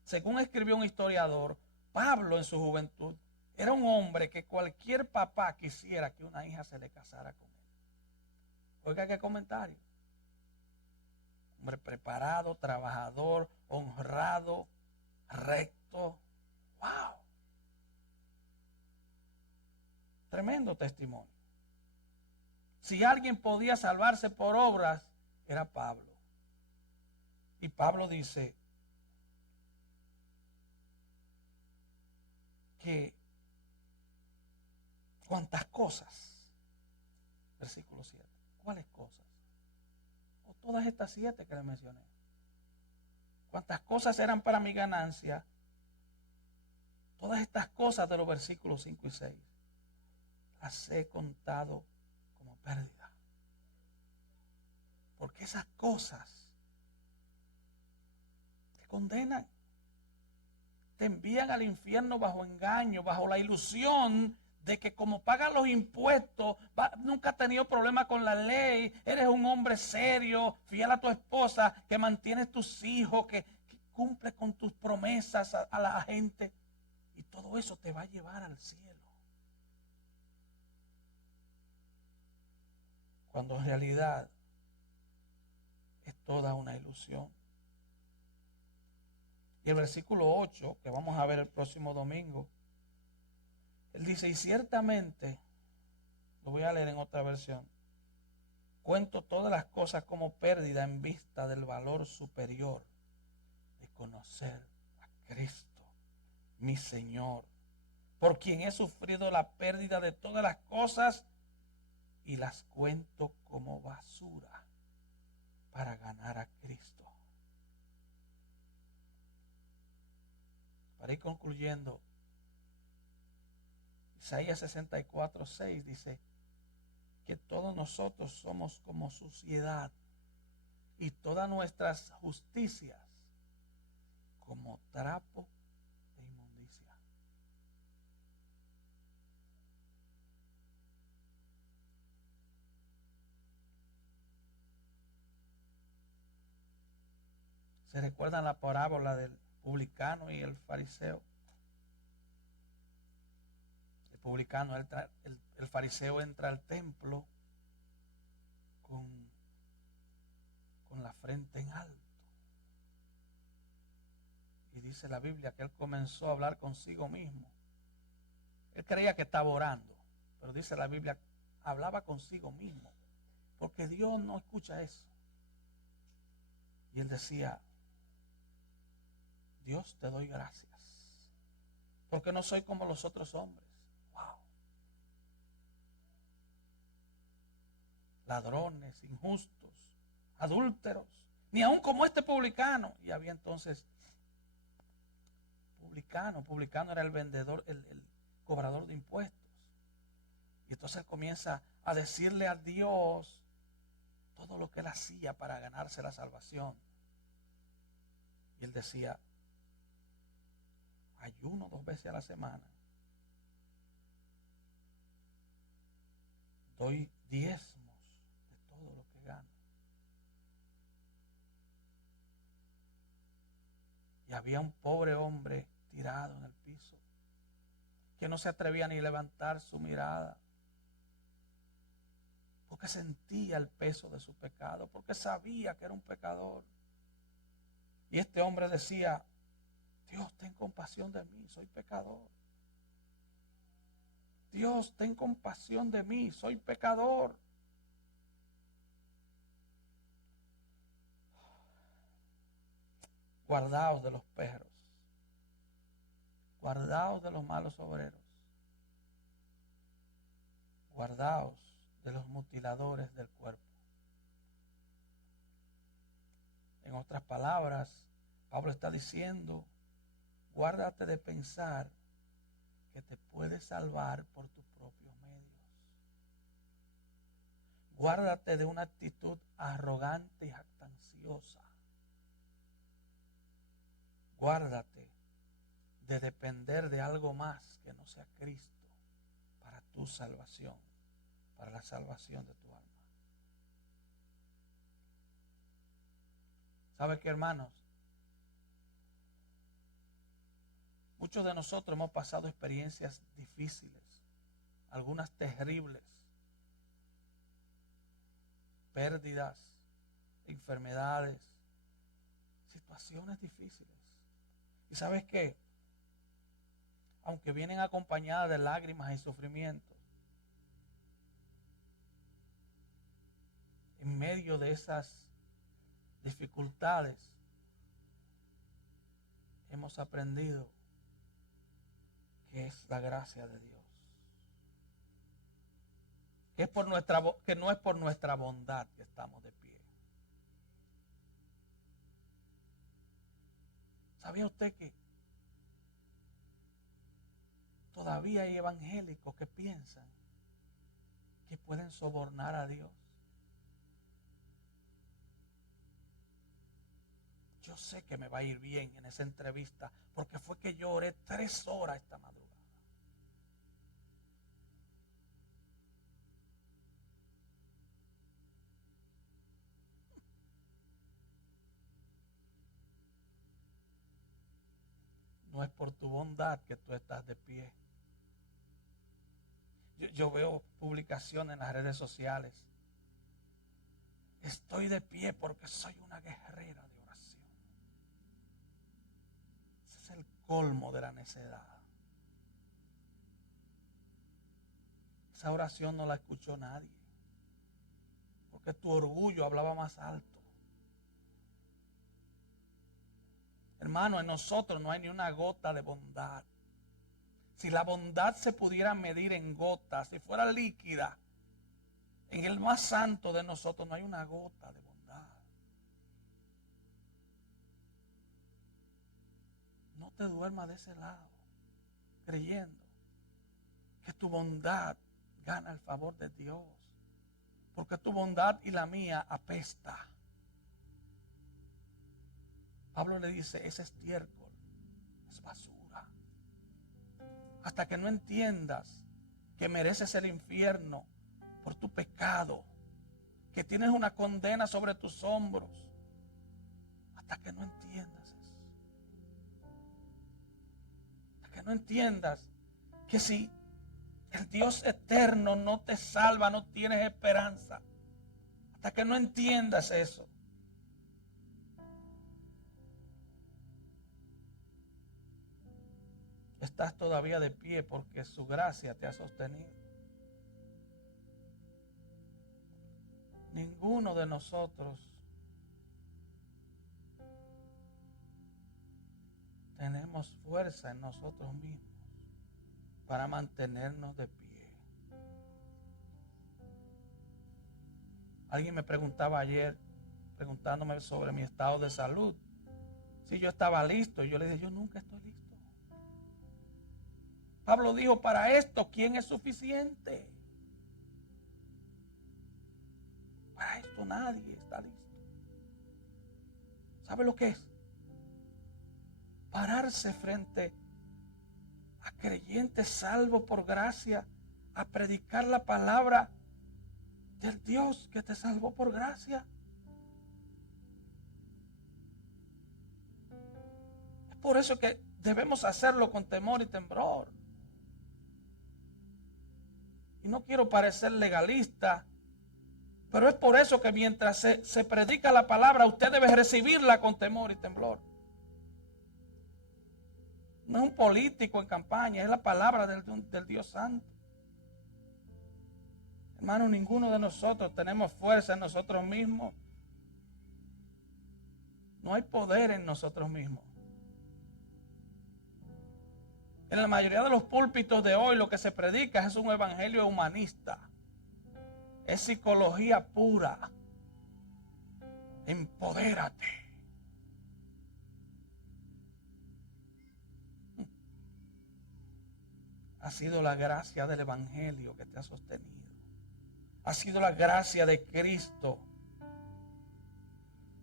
Según escribió un historiador, Pablo en su juventud era un hombre que cualquier papá quisiera que una hija se le casara con él. Oiga qué comentario. Hombre preparado, trabajador, honrado, recto. ¡Wow! Tremendo testimonio. Si alguien podía salvarse por obras, era Pablo. Y Pablo dice que cuántas cosas, versículo 7, ¿cuáles cosas? O todas estas 7 que le mencioné. Cuántas cosas eran para mi ganancia, todas estas cosas de los versículos 5 y 6, las he contado como pérdida. Porque esas cosas te condenan, te envían al infierno bajo engaño, bajo la ilusión de que como pagas los impuestos, nunca has tenido problema con la ley, eres un hombre serio, fiel a tu esposa, que mantienes tus hijos, que cumple con tus promesas a la gente, y todo eso te va a llevar al cielo. Cuando en realidad es toda una ilusión. Y el versículo 8, que vamos a ver el próximo domingo, él dice, y ciertamente, lo voy a leer en otra versión, cuento todas las cosas como pérdida en vista del valor superior de conocer a Cristo, mi Señor, por quien he sufrido la pérdida de todas las cosas y las cuento como basura para ganar a Cristo. Para ir concluyendo, Isaías 64:6 dice que todos nosotros somos como suciedad y todas nuestras justicias como trapo de inmundicia. ¿Se recuerdan la parábola del publicano y el fariseo? El publicano, el fariseo entra al templo con la frente en alto. Y dice la Biblia que él comenzó a hablar consigo mismo. Él creía que estaba orando, pero dice la Biblia, hablaba consigo mismo, porque Dios no escucha eso. Y él decía, Dios, te doy gracias, porque no soy como los otros hombres. Wow. Ladrones, injustos, adúlteros, ni aun como este publicano. Y había entonces publicano era el vendedor, el cobrador de impuestos. Y entonces él comienza a decirle a Dios todo lo que él hacía para ganarse la salvación. Y él decía, ayuno 2 veces a la semana, doy diezmos de todo lo que gano. Y había un pobre hombre tirado en el piso que no se atrevía ni a levantar su mirada, porque sentía el peso de su pecado, porque sabía que era un pecador. Y este hombre decía, Dios, ten compasión de mí, soy pecador. Dios, ten compasión de mí, soy pecador. Guardaos de los perros, guardaos de los malos obreros, guardaos de los mutiladores del cuerpo. En otras palabras, Pablo está diciendo, guárdate de pensar que te puedes salvar por tus propios medios. Guárdate de una actitud arrogante y jactanciosa. Guárdate de depender de algo más que no sea Cristo para tu salvación, para la salvación de tu alma. ¿Sabe qué, hermanos? Muchos de nosotros hemos pasado experiencias difíciles, algunas terribles, pérdidas, enfermedades, situaciones difíciles. ¿Y sabes qué? Aunque vienen acompañadas de lágrimas y sufrimientos, en medio de esas dificultades hemos aprendido que es la gracia de Dios. Que no es por nuestra bondad que estamos de pie. ¿Sabía usted que todavía hay evangélicos que piensan que pueden sobornar a Dios? Yo sé que me va a ir bien en esa entrevista porque fue que yo oré 3 horas esta madrugada. No es por tu bondad que tú estás de pie. Yo veo publicaciones en las redes sociales. Estoy de pie porque soy una guerrera de oración. Ese es el colmo de la necedad. Esa oración no la escuchó nadie, porque tu orgullo hablaba más alto. Hermano, en nosotros no hay ni una gota de bondad. Si la bondad se pudiera medir en gotas, si fuera líquida, en el más santo de nosotros no hay una gota de bondad. No te duermas de ese lado, creyendo que tu bondad gana el favor de Dios, porque tu bondad y la mía apesta. Pablo le dice, ese estiércol es basura. Hasta que no entiendas que mereces el infierno por tu pecado, que tienes una condena sobre tus hombros, hasta que no entiendas eso. Hasta que no entiendas que si el Dios eterno no te salva, no tienes esperanza. Hasta que no entiendas eso. Estás todavía de pie porque su gracia te ha sostenido. Ninguno de nosotros tenemos fuerza en nosotros mismos para mantenernos de pie. Alguien me preguntaba ayer, preguntándome sobre mi estado de salud, si yo estaba listo. Y yo le dije, yo nunca estoy listo. Pablo dijo, para esto, ¿quién es suficiente? Para esto nadie está listo. ¿Sabe lo que es? Pararse frente a creyentes salvos por gracia, a predicar la palabra del Dios que te salvó por gracia. Es por eso que debemos hacerlo con temor y temblor. Y no quiero parecer legalista, pero es por eso que mientras se predica la palabra, usted debe recibirla con temor y temblor. No es un político en campaña, es la palabra del Dios Santo. Hermano, ninguno de nosotros tenemos fuerza en nosotros mismos. No hay poder en nosotros mismos. En la mayoría de los púlpitos de hoy lo que se predica es un evangelio humanista. Es psicología pura. Empodérate. Ha sido la gracia del evangelio que te ha sostenido. Ha sido la gracia de Cristo.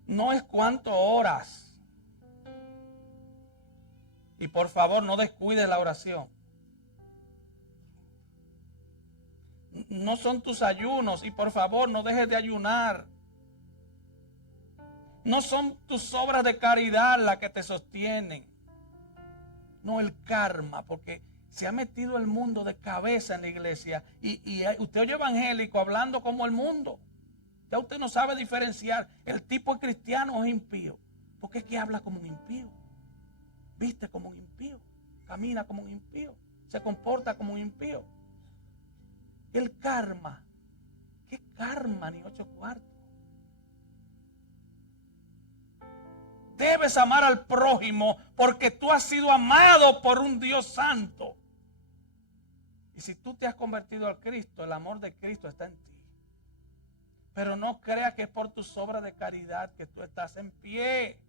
No es cuánto oras. Y por favor, no descuides la oración. No son tus ayunos. Y por favor, no dejes de ayunar. No son tus obras de caridad las que te sostienen. No el karma, porque se ha metido el mundo de cabeza en la iglesia. Y usted oye evangélico hablando como el mundo. Ya usted no sabe diferenciar. El tipo es cristiano o es impío. Porque es que habla como un impío. Viste como un impío. Camina como un impío. Se comporta como un impío. El karma. ¿Qué karma ni 8 cuartos? Debes amar al prójimo porque tú has sido amado por un Dios santo. Y si tú te has convertido al Cristo, el amor de Cristo está en ti. Pero no creas que es por tus obras de caridad que tú estás en pie.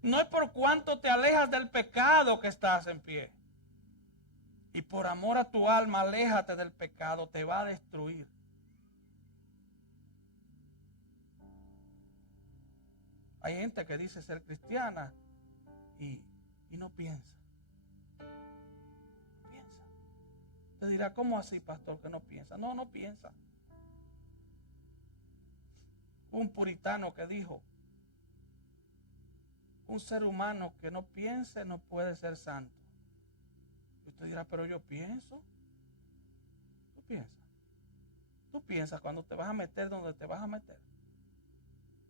No es por cuánto te alejas del pecado que estás en pie. Y por amor a tu alma, aléjate del pecado, te va a destruir. Hay gente que dice ser cristiana y no piensa. No piensa. Te dirá, ¿cómo así, pastor, que no piensa? No, no piensa. Un puritano que dijo, un ser humano que no piense no puede ser santo. Y usted dirá, pero yo pienso. Tú piensas. Tú piensas cuando te vas a meter donde te vas a meter.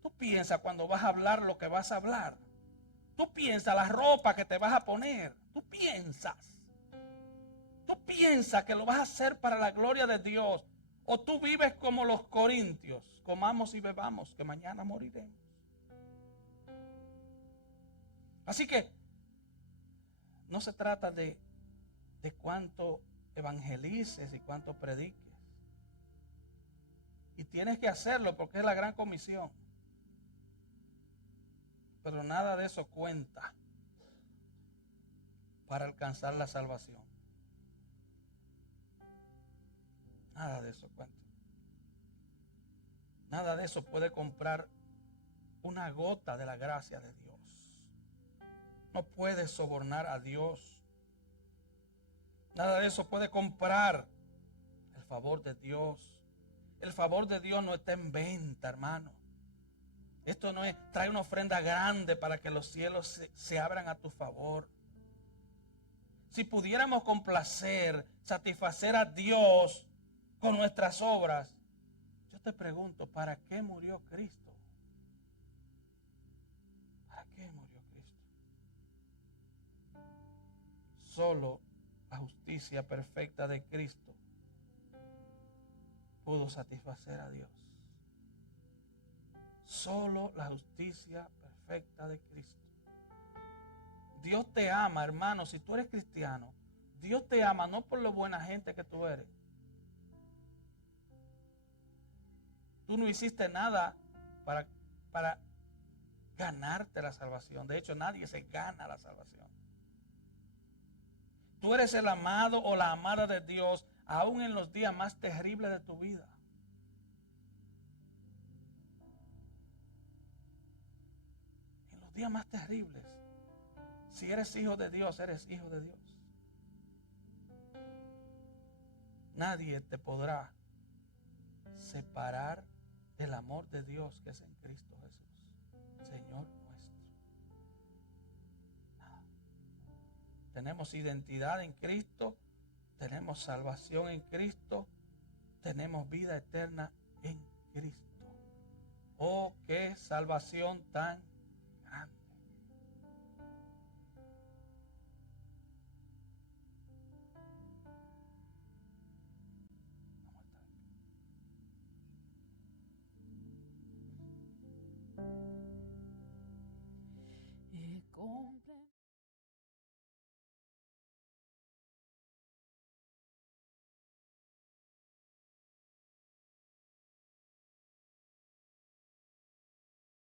Tú piensas cuando vas a hablar lo que vas a hablar. Tú piensas la ropa que te vas a poner. Tú piensas. Tú piensas que lo vas a hacer para la gloria de Dios. O tú vives como los corintios. Comamos y bebamos, que mañana moriremos. Así que no se trata de cuánto evangelices y cuánto prediques. Y tienes que hacerlo porque es la gran comisión. Pero nada de eso cuenta para alcanzar la salvación. Nada de eso cuenta. Nada de eso puede comprar una gota de la gracia de Dios. No puedes sobornar a Dios. Nada de eso puede comprar el favor de Dios. El favor de Dios no está en venta, hermano. Esto no es trae una ofrenda grande para que los cielos se abran a tu favor. Si pudiéramos complacer, satisfacer a Dios con nuestras obras, yo te pregunto, ¿para qué murió Cristo? ¿Para qué murió Cristo? Solo la justicia perfecta de Cristo pudo satisfacer a Dios. Solo la justicia perfecta de Cristo. Dios te ama, hermano. Si tú eres cristiano, Dios te ama no por lo buena gente que tú eres. Tú no hiciste nada para ganarte la salvación. De hecho, nadie se gana la salvación. Tú eres el amado o la amada de Dios aún en los días más terribles de tu vida. días más terribles. Si eres hijo de Dios, eres hijo de Dios. Nadie te podrá separar del amor de Dios que es en Cristo Jesús, Señor nuestro. Nada. Tenemos identidad en Cristo, tenemos salvación en Cristo, tenemos vida eterna en Cristo. Oh, qué salvación tan grande. He comprado